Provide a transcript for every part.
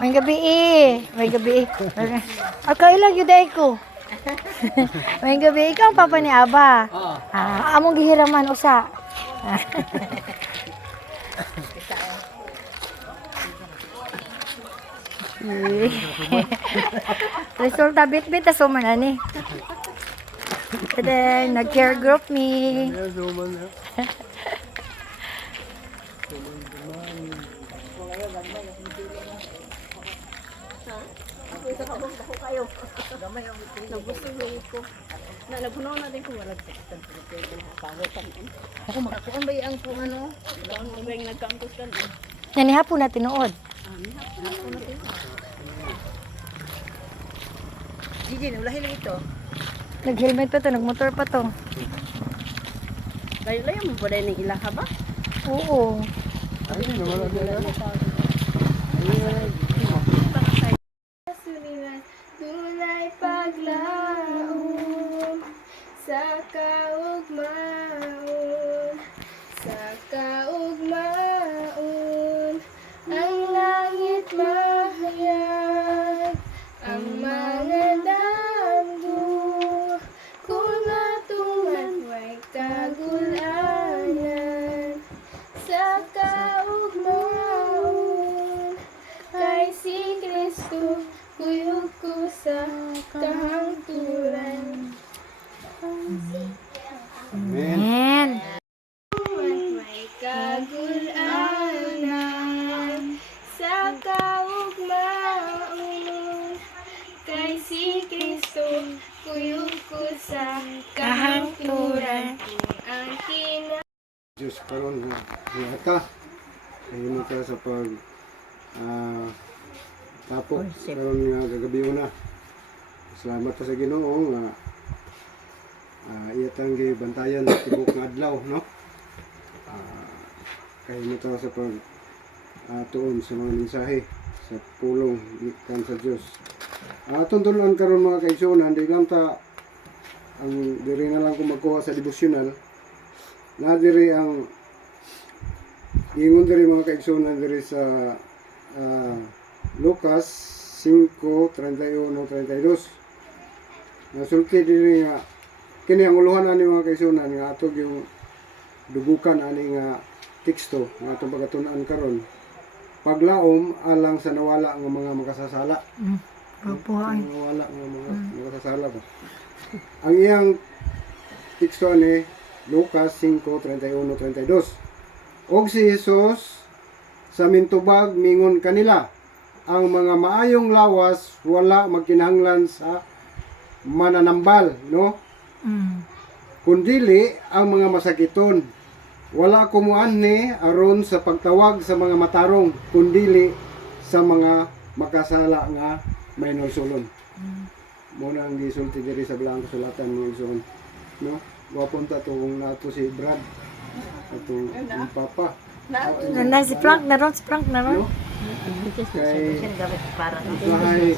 May gabi May gabi Akailang yuday ko. May gabi ikaw ang papa ni Aba. Among gihiraman usa. Resulta bit-bit aso man ani. Then nag-care group me. Nalagunaw na din kung wala sa ako makakuan ba yung kung ano? Ano ba yung nagkaangkos ka na? Nani hapon na tinuod. Gigi, ulahin lang ito. Nag-helmet pa to, nagmotor pa to. Layo-layo mo ba dahil ng ilang ka ba? Oo. Tunay paglaom sa kaugmaon, ang langit mahayag, ang mga damgo kung atungan way kagulayan sa kaugmaon kay si Kristo. Kuyog ko sa kahangturan. Amen. May kagulanan sa kaugmaon kay si Kristo. Kuyog ko sa kahangturan. Ang Diyos karon nga hiyata kahimot ka sa pag tapos karon nga gagabi na. Salamat pa sa Ginoo nga iyatang gibantayan sa tibok nga adlaw, no? Kahimot ka sa pag tuon sa mga mensahe sa pulong gikan sa Dios. Tuntunan karon mga kaigsuonan, di lang ta ang diri na lang ko magkuha sa devotional. Na diri ang ingon diri mga kaigsuonan diri sa Lucas 5:31-32. Nasulti diri nga kini ang uluhan ani mga kaigsuonan nga atog yung dubukan ani nga teksto nga atong pagatun-an karon. Paglaom alang sa nawala nga mga makasasala. Papuhay. Nawala nga mga makasasala ba. Ang iyang teksto ani Lucas 5:31-32. Og si Jesus sa mintubag mingon kanila, ang mga maayong lawas wala magkinahanglan sa mananambal, no? Kundili ang mga masakiton. Wala kumuan ni aron sa pagtawag sa mga matarong, kundili sa mga makasala nga may nulsulon. Muna ang gisulti diri sa bilang kasulatan ng Igsoon, no? Wapon ta to kung nato si Brad atong ang papa. Nanay si Frank na ron, No? Kay usahay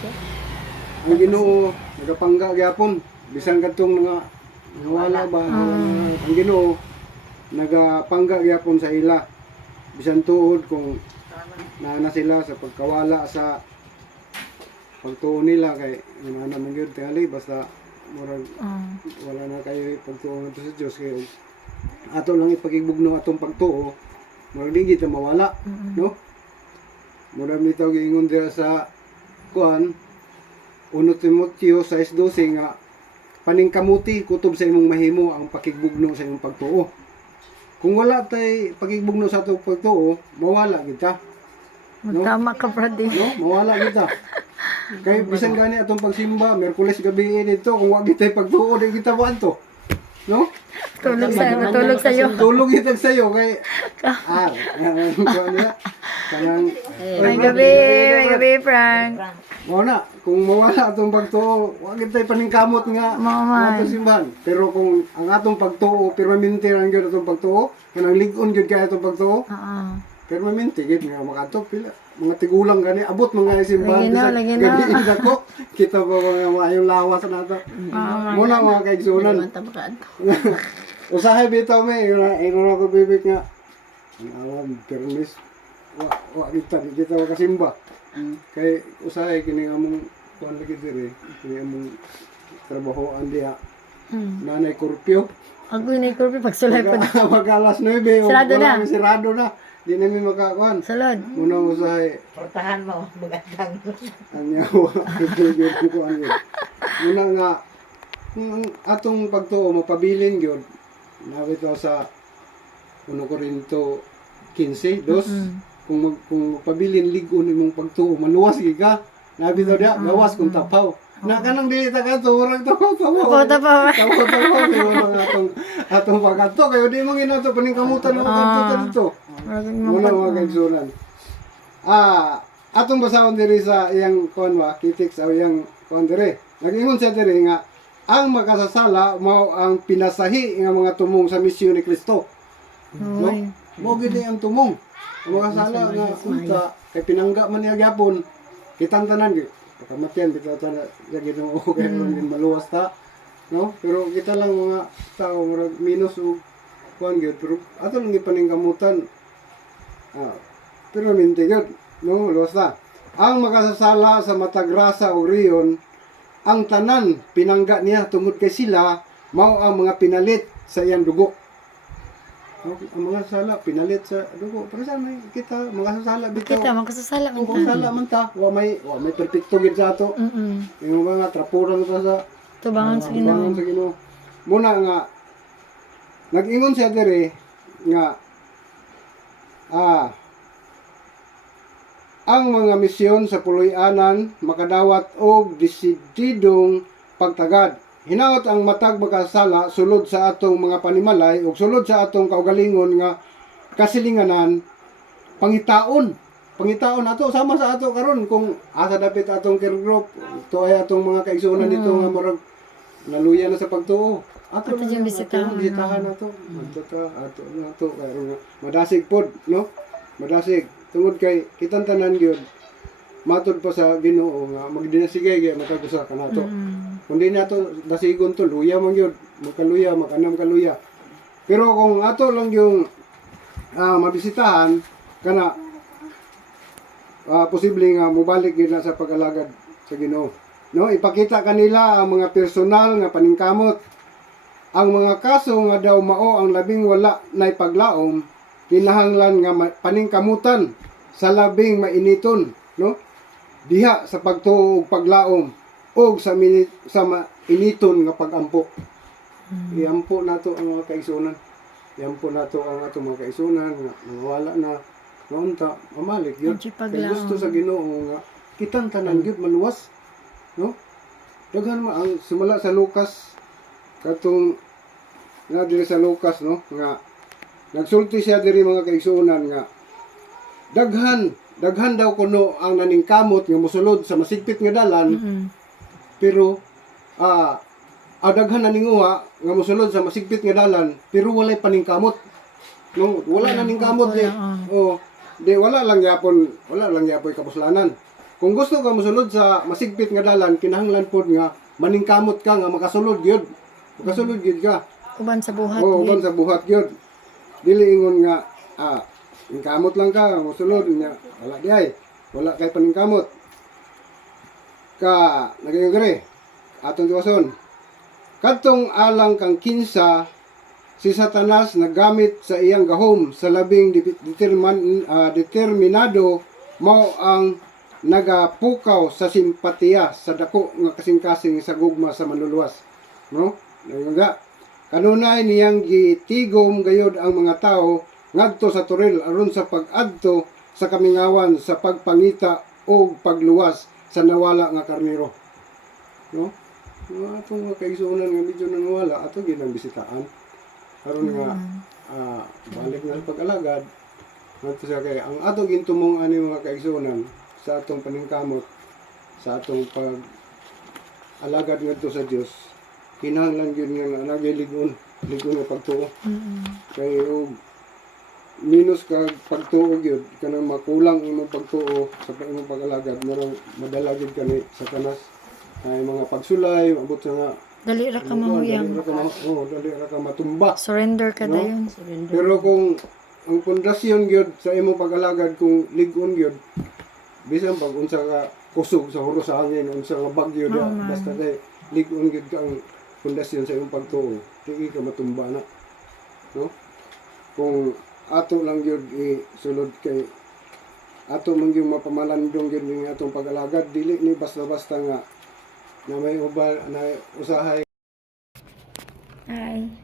ang Ginoo nagapangga gyapon bisan kadtong nga nawala ba ang Ginoo nagapangga gyapon sa ila bisan tuod kung naana sila sa pagkawala sa pagtuo nila kay ana man gyud tingali basta murag wala na kayo pagtuo ngadto sa Dios kay ato lang ipakigugno atong pagtuo murag di kita mawala, no? Murag nito giingon dira sa kuan 1 Timoteo 6:12 nga paningkamuti kutob sa imong mahimo ang pakigbugno sa imong pagtuo. Kung wala tay pakigbugno sa atong pagtuo, mawala kita. No? Tama ka, Brady. No? Mawala kita. Kay bisan gani atong pagsimba, Miyerkules gabi dito, kung wa kita pagtuo, di kita buanto. No? Tulog sa'yo. Tulog kita sa'yo kay kanang May gabi, Frank. mo na kung mawala atong pagtuo, wa kita paningkamot nga Maman. atong simbahan. Pero kung ang atong pagtuo, permanente lang gyud atong pagtuo, kanang lig-on gyud kay atong pagtuo, permanente gyud nga makatok pila mga tigulang gani abot mga simbahan Lagi na. Dako kita pa mga maayong lawas na to. Muna mga kaigsunan. Usahay bitaw may ino ko bibig nga. Ang alam permis wa kita makasimba. Kay usahay kini among kuan lagi diri, kini among trabahoan diha. Nanay Korpyo. Ako yun ay kurpi pagsulay po. Mag alas 9 Sarado na. Sirado na. Di namin makakuan. Sulod. Muna usahay Portahan mo, magandang. anyawa ito gyud ko ang yun. Muna nga ang atong pagtuo mapabilin gyud. Nawit daw sa 1 Korinto 15, dos. Kung pabilin ligon imong pagtuo maluwas gyud ka. Nabi daw dia gawas kung tapaw. Na kanang dili ta kadto urang tapaw. Kota pa. Tapaw kayo mga atong pagkadto kayo di mo ginato paningkamutan ng kadto dito. Muna mga kaigsunan. Atong basahon diri sa iyang konwa, kitiks o iyang kon diri. Nag-ingon siya diri nga ang makasasala mao ang pinasahi nga mga tumong sa misyon ni Kristo. No? Mo gid ang tumong. Ang makasala nga unta kay pinangga man niya gyapon. Kitang tanan gyud. Kamatyan bitaw ta sa Ginoo kay din maluwas ta. No? Pero kita lang mga tao murag minus o kuan gyud pero ato lang gipaningkamutan. Pero minti yun, no, luwas na. Ang makasasala sa matagrasa o riyon, ang tanan pinangga niya tungod kay sila, mao ang mga pinalit sa iyang dugo. No, ang mga sala pinalit sa dugo. Pero saan may kita, mga sasala bitaw. Kita, magkasasala man Kung sala man ta, wa may perfecto gid sa ato. Yung mga trapuran ta sa Tubangan sa Ginoo. Ginoo. Sa Ginoo. Muna nga nag-ingon siya diri nga ang mga misyon sa puloy-anan makadawat og desididong pagtagad. Hinaot ang matag makasala sulod sa atong mga panimalay ug sulod sa atong kaugalingon nga kasilinganan pangitaon. Pangitaon ato sama sa ato karon kung asa dapat atong care group, to ay atong mga kaigsuonan dito nga murag naluya na sa pagtuo. Ato Ato yung bisitahan. Bisitahan ato. Ato na to karon madasig pod, no? Madasig tungod kay kitang tanan gyud matud pa sa Ginoo nga magdinasigay gyud makagusa kanato. Kundi nato dasigon to luya man gyud, makaluya, makanam kaluya. Pero kung ato lang yung mabisitahan kana posible nga mobalik gyud na sa pag-alagad sa Ginoo. No, ipakita kanila ang mga personal nga paningkamot. Ang mga kaso nga daw mao ang labing wala na paglaom, kinahanglan nga paningkamutan sa labing mainiton, no? Diha sa pagtuo ug paglaom og sa initon nga pagampo. Iampo nato ang mga kaigsunan. Iampo nato ang ato mga kaigsunan nga wala na maunta mamalik gyud. Kay gusto sa Ginoo nga kitang tanan gyud maluwas, no? Daghan man ang sumala sa Lucas katong na diri sa Lucas, no, nga nagsulti siya diri mga kaigsunan nga daghan daw kuno ang naningkamot nga mosulod sa masigpit nga dalan. Pero daghan naninguha nga mosulod sa masigpit nga dalan pero walay paningkamot, no, wala naningkamot di. Di wala lang yapon kapuslanan. Kung gusto ka mosulod sa masigpit nga dalan kinahanglan pod nga maningkamot ka nga makasulod gyud ka. Uban sa buhat. Uban sa buhat gyud. Dili ingon nga ingkamot lang ka mosulod nya wala di ay. Wala kay paningkamot. Nagayon gari atong tiwason. Kadtong alang kang kinsa si Satanas nagamit sa iyang gahom sa labing determinado mao ang nagapukaw sa simpatiya sa dako nga kasing-kasing sa gugma sa manluluwas, no? Nga kanunay niyang gitigom gayud ang mga tao ngadto sa turil aron sa pag-adto sa kamingawan sa pagpangita o pagluwas sa nawala nga karnero, no? Mga atong mga kaigsuonan nga medyo nanawala ato ginang bisitaan karon nga balik na sa pag-alagad ngadto sa kay ang ato gintumong ani mga kaigsuonan sa atong paningkamot sa atong pag-alagad ngadto sa Dios kinahanglan gyud nga nagiligon nga pagtuo. Kay minus ka pagtuo gyud kanang makulang imong pagtuo sa imong pag-alagad marang madala gyud kani Satanas ay mga pagsulay abot sa nga Dali ra ka mahuyang. dali ra ka matumba. Surrender ka No? dayon. Pero kung ang pundasyon gyud sa imong pag-alagad kung lig-on gyud bisan pag unsa ka kusog sa huro sa hangin unsa nga bagyo da basta kay lig-on gyud ka ang pundasyon sa imong pagtuo dili ka matumba na no kung ato lang gyud isulod kay ato man gyud mapamalandong gyud ning atong pag-alagad dili ni basta-basta nga na may ubal na usahay Ay.